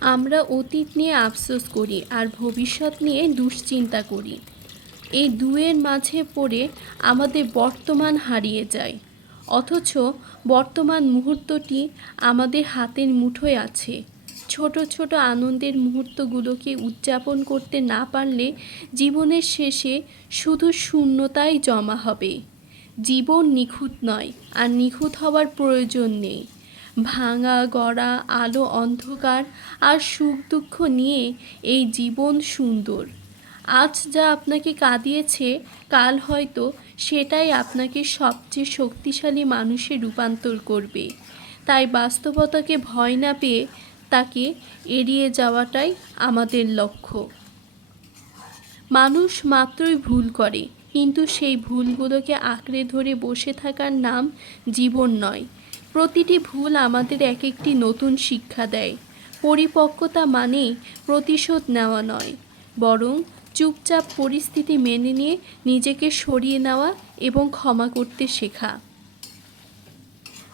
আমরা অতীত নিয়ে আফসোস করি আর ভবিষ্যৎ নিয়ে দুশ্চিন্তা করি। এই দুয়ের মাঝে পড়ে আমাদের বর্তমান হারিয়ে যায়। অথচ বর্তমান মুহূর্তটি আমাদের হাতের মুঠোয় আছে। ছোট ছোট আনন্দের মুহূর্তগুলোকে উদযাপন করতে না পারলে জীবনের শেষে শুধু শূন্যতাই জমা হবে। জীবন নিখুঁত নয়, আর নিখুঁত হওয়ার প্রয়োজন নেই। ভাঙা গড়া, আলো অন্ধকার আর সুখ দুঃখ নিয়ে এই জীবন সুন্দর। আজ যা আপনাকে কাঁদিয়েছে, কাল হয়তো সেটাই আপনাকে সবচেয়ে শক্তিশালী মানুষে রূপান্তর করবে। তাই বাস্তবতাকে ভয় না পেয়ে তাকে এড়িয়ে যাওয়াটাই আমাদের লক্ষ্য। মানুষ মাত্রই ভুল করে, কিন্তু সেই ভুলগুলোকে আঁকড়ে ধরে বসে থাকার নাম জীবন নয়। প্রতিটি ভুল আমাদের এক একটি নতুন শিক্ষা দেয়। পরিপক্কতা মানে প্রতিশোধ নেওয়া নয়, বরং চুপচাপ পরিস্থিতি মেনে নিয়ে নিজেকে সরিয়ে নেওয়া এবং ক্ষমা করতে শেখা।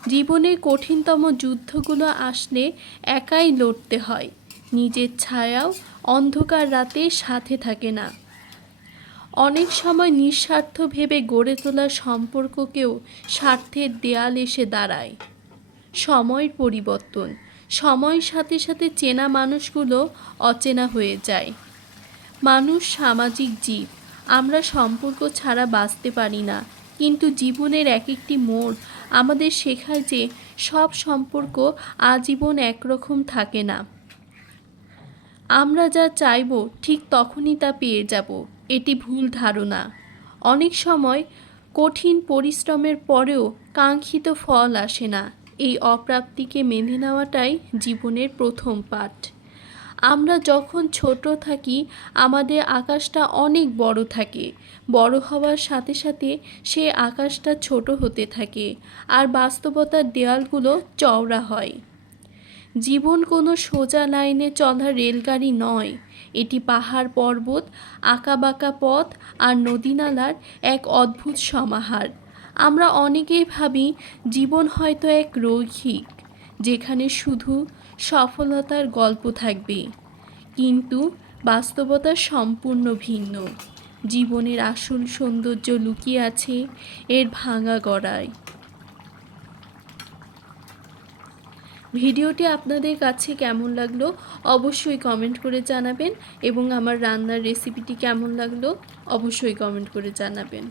জীবনের কঠিনতম যুদ্ধগুলো আসলে একাই লড়তে হয়। নিজের ছায়াও অন্ধকার রাতে সাথে থাকে না। অনেক সময় নিঃস্বার্থ ভেবে গড়ে তোলা সম্পর্ককেও স্বার্থের দেয়াল এসে দাঁড়ায়। সময়ের পরিবর্তন, সময়ের সাথে সাথে চেনা মানুষগুলো অচেনা হয়ে যায়। মানুষ সামাজিক জীব, আমরা সম্পর্ক ছাড়া বাঁচতে পারি না। কিন্তু জীবনের এক একটি মোড় আমাদের শেখায় যে সব সম্পর্ক আজীবন একরকম থাকে না। আমরা যা চাইব ঠিক তখনই তা পেয়ে যাব, এটি ভুল ধারণা। অনেক সময় কঠিন পরিশ্রমের পরেও কাঙ্ক্ষিত ফল আসে না। এই অপ্রাপ্তিকে মেনে নেওয়াটাই জীবনের প্রথম পাঠ। আমরা যখন ছোট থাকি আমাদের আকাশটা অনেক বড় থাকে। বড় হওয়ার সাথে সাথে সে আকাশটা ছোট হতে থাকে, আর বাস্তবতার দেয়ালগুলো চওড়া হয়। জীবন কোনো সোজা লাইনে চলা রেলগাড়ি নয়, এটি পাহাড় পর্বত, আঁকাবাঁকা পথ আর নদীনালার এক অদ্ভুত সমাহার। আমরা অনেকেই ভাবি জীবন হয়তো এক রৈখিক, যেখানে শুধু সফলতার গল্প থাকবে, কিন্তু বাস্তবতা সম্পূর্ণ ভিন্ন। জীবনের আসল সৌন্দর্য লুকিয়ে আছে এর ভাঙা গড়ায়। ভিডিওটি আপনাদের কাছে কেমন লাগলো অবশ্যই কমেন্ট করে জানাবেন, এবং আমার রান্নার রেসিপিটি কেমন লাগলো অবশ্যই কমেন্ট করে জানাবেন।